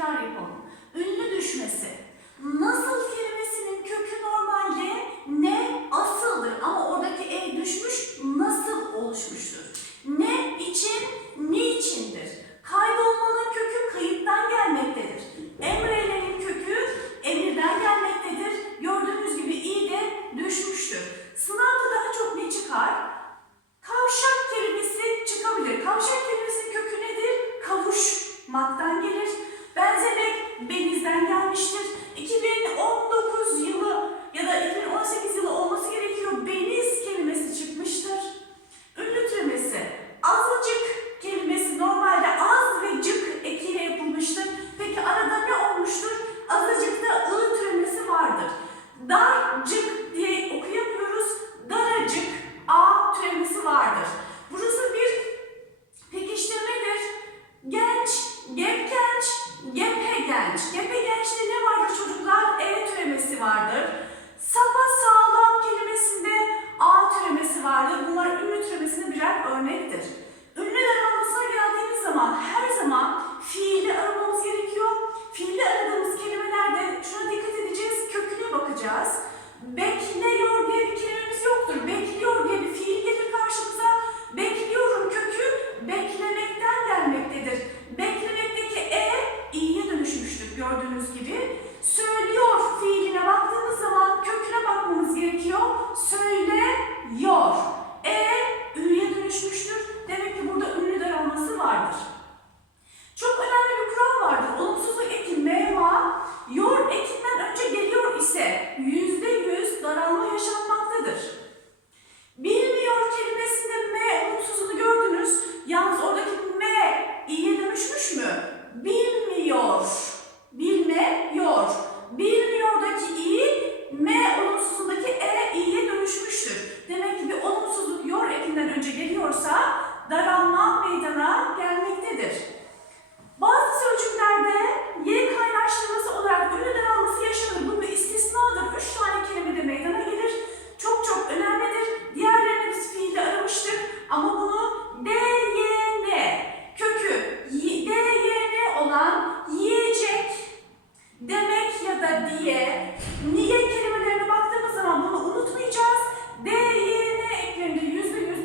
tekrar yapalım. Ünlü düşmesi. Nasıl kelimesinin kökü normalde ne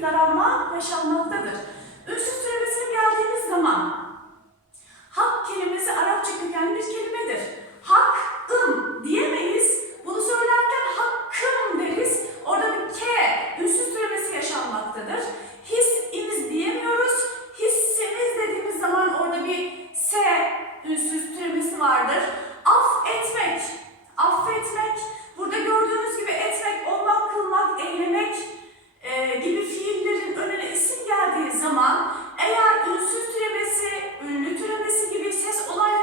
daralma yaşanmaktadır. Ünsüz ses olay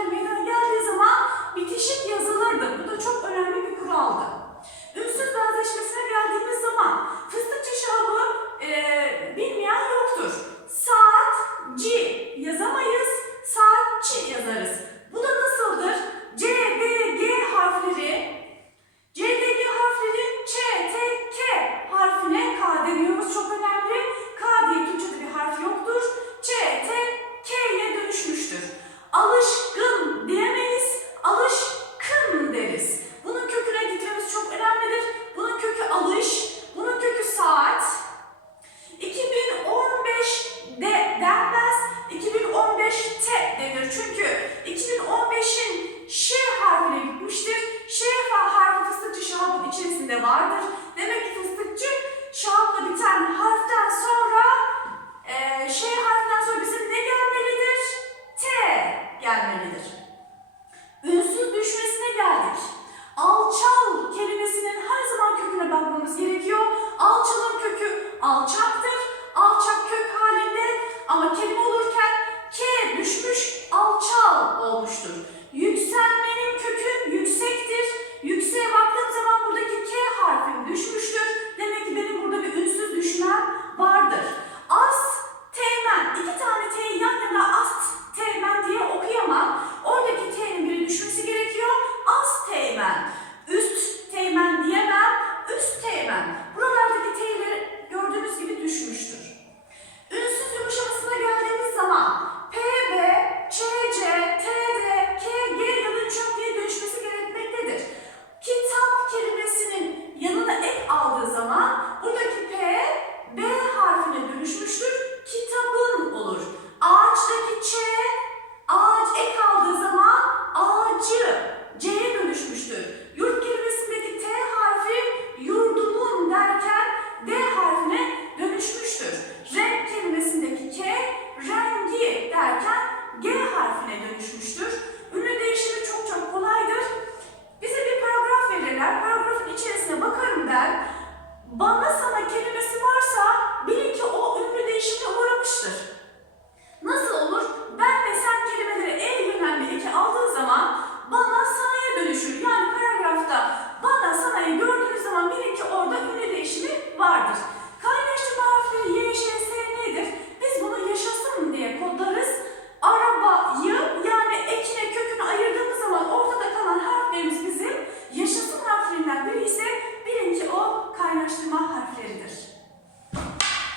bana sana